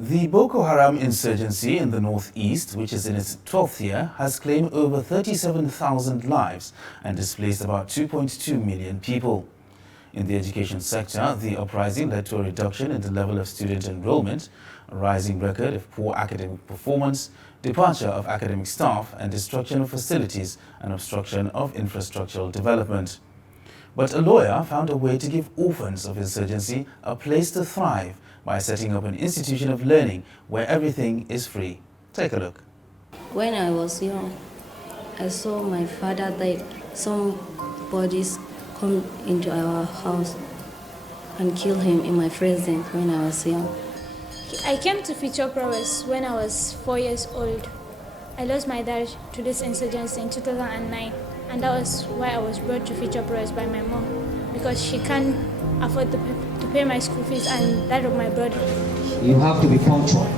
The Boko Haram insurgency in the northeast, which is in its 12th year, has claimed over 37,000 lives and displaced about 2.2 million people. In the education sector, the uprising led to a reduction in the level of student enrollment, a rising record of poor academic performance, departure of academic staff, and destruction of facilities and obstruction of infrastructural development. But a lawyer found a way to give orphans of insurgency a place to thrive by setting up an institution of learning where everything is free. Take a look. When I was young, I saw my father died. Some bodies come into our house and kill him in my presence when I was young. I came to Future Prowess when I was 4 years old. I lost my dad to this insurgency in 2009, and that was why I was brought to Future Prowess by my mom, because she can't afford to pay my school fees and that of my brother. You have to be punctual.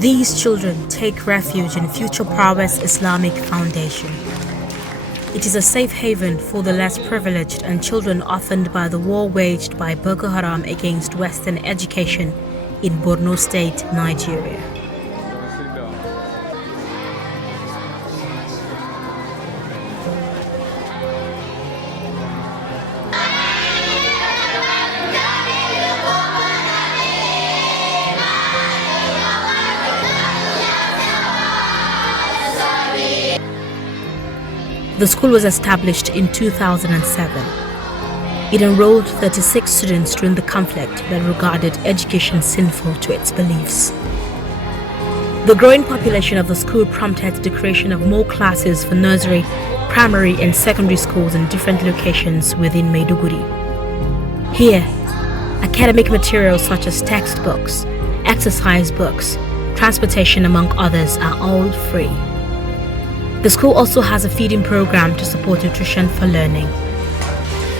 These children take refuge in Future Prowess Islamic Foundation. It is a safe haven for the less privileged and children orphaned by the war waged by Boko Haram against Western education in Borno State, Nigeria. The school was established in 2007. It enrolled 36 students during the conflict that regarded education sinful to its beliefs. The growing population of the school prompted the creation of more classes for nursery, primary and secondary schools in different locations within Maiduguri. Here, academic materials such as textbooks, exercise books, transportation among others are all free. The school also has a feeding program to support nutrition for learning.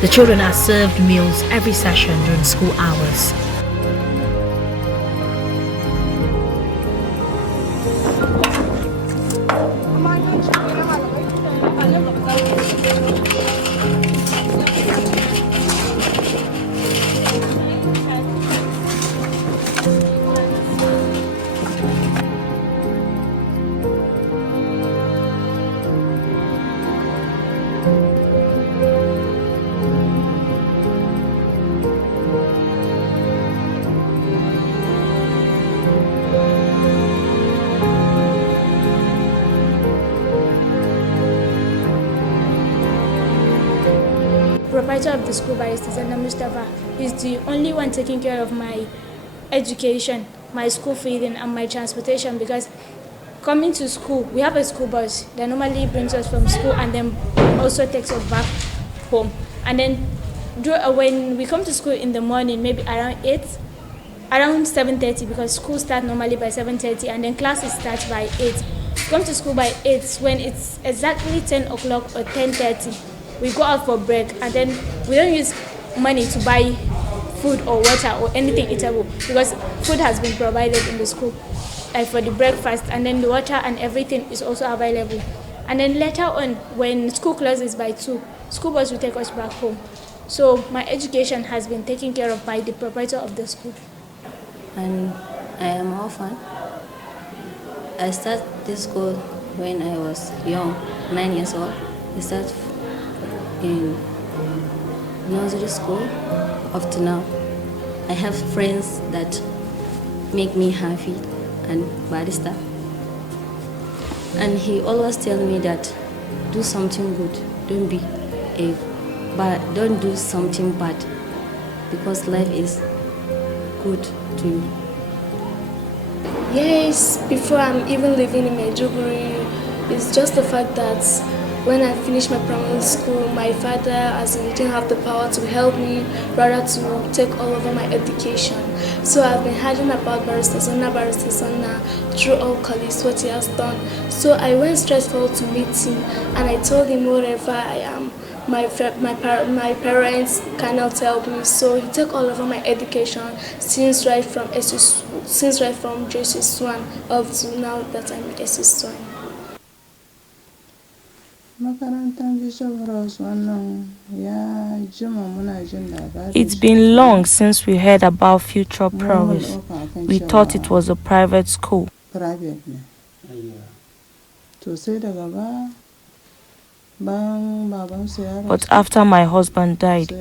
The children are served meals every session during school hours. Proprietor of the school, Barrister Mustafa, is the only one taking care of my education, my school feeding and my transportation, because coming to school, we have a school bus that normally brings us from school and then also takes us back home. And then when we come to school in the morning, maybe around 7:30, because school starts normally by 7:30 and then classes start by 8. We come to school by 8 when it's exactly 10 o'clock or 10:30. We go out for break and then we don't use money to buy food or water or anything eatable, because food has been provided in the school for the breakfast, and then the water and everything is also available. And then later on, when school closes by 2, school bus will take us back home. So my education has been taken care of by the proprietor of the school. And I am orphan. I started this school when I was young, 9 years old. I started in nursery school up to now. I have friends that make me happy and barrister. And he always tell me that do something good, don't do something bad, because life is good to you. Yes, before I'm even living in Maiduguri, it's just the fact that when I finished my primary school, my father, as he didn't have the power to help me, rather to take all over my education. So I've been hearing about Barrister Sana through all colleagues, what he has done. So I went straight forward to meet him, and I told him wherever I am, my parents cannot help me. So he took all over my education since right from JS1 up to now that I'm SS1. It's been long since we heard about future progress. We thought it was a private school. But after my husband died,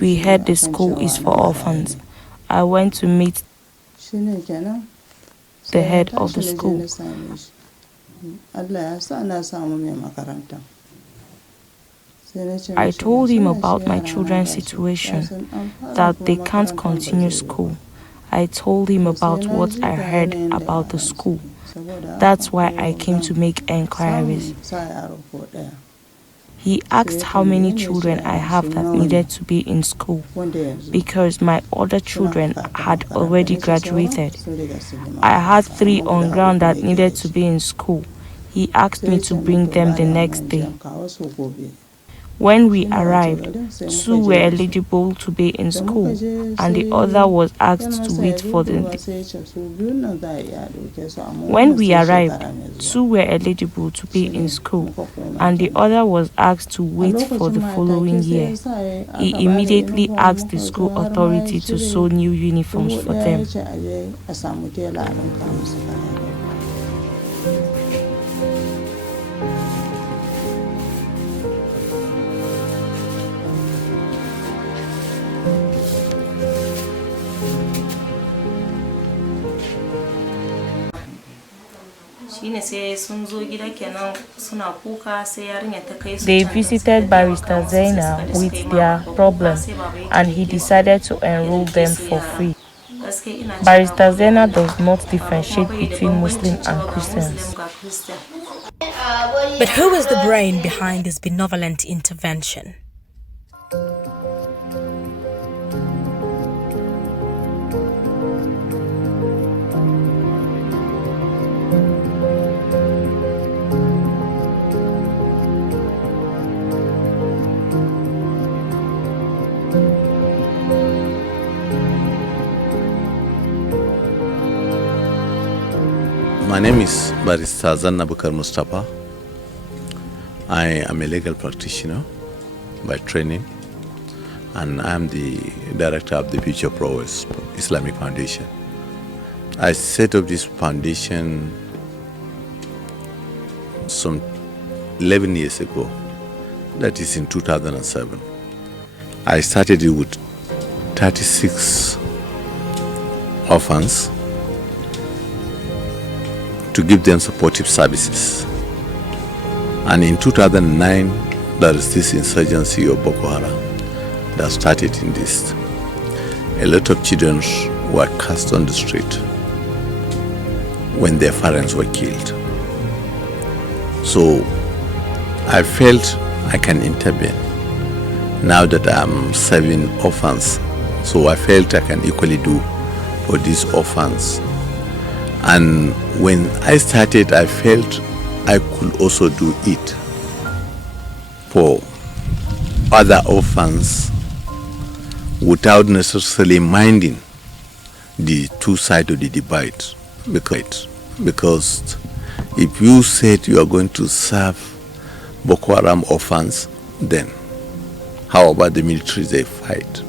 we heard the school is for orphans. I went to meet the head of the school. I told him about my children's situation, that they can't continue school. I told him about what I heard about the school. That's why I came to make enquiries. He asked how many children I have that needed to be in school, because my other children had already graduated. I had 3 on ground that needed to be in school. He asked me to bring them the next day. When we arrived, 2 were eligible to be in school, and the other was asked to wait for the... When we arrived, 2 were eligible to be in school, and the other was asked to wait for the following year. He immediately asked the school authority to sew new uniforms for them. They visited Barrister Zaina with their problem, and he decided to enroll them for free. Barrister Zaina does not differentiate between Muslim and Christians. But who is the brain behind this benevolent intervention? My name is Barrister Zanna Bukar Mustafa. I am a legal practitioner by training, and I am the director of the Future Progress Islamic Foundation. I set up this foundation some 11 years ago, that is in 2007. I started it with 36 orphans to give them supportive services. And in 2009, there is this insurgency of Boko Haram that started in this. A lot of children were cast on the street when their parents were killed. So I felt I can intervene now that I'm serving orphans. So I felt I can equally do for these orphans. And when I started, I felt I could also do it for other orphans without necessarily minding the two sides of the debate. Because if you said you are going to serve Boko Haram orphans, then how about the military they fight?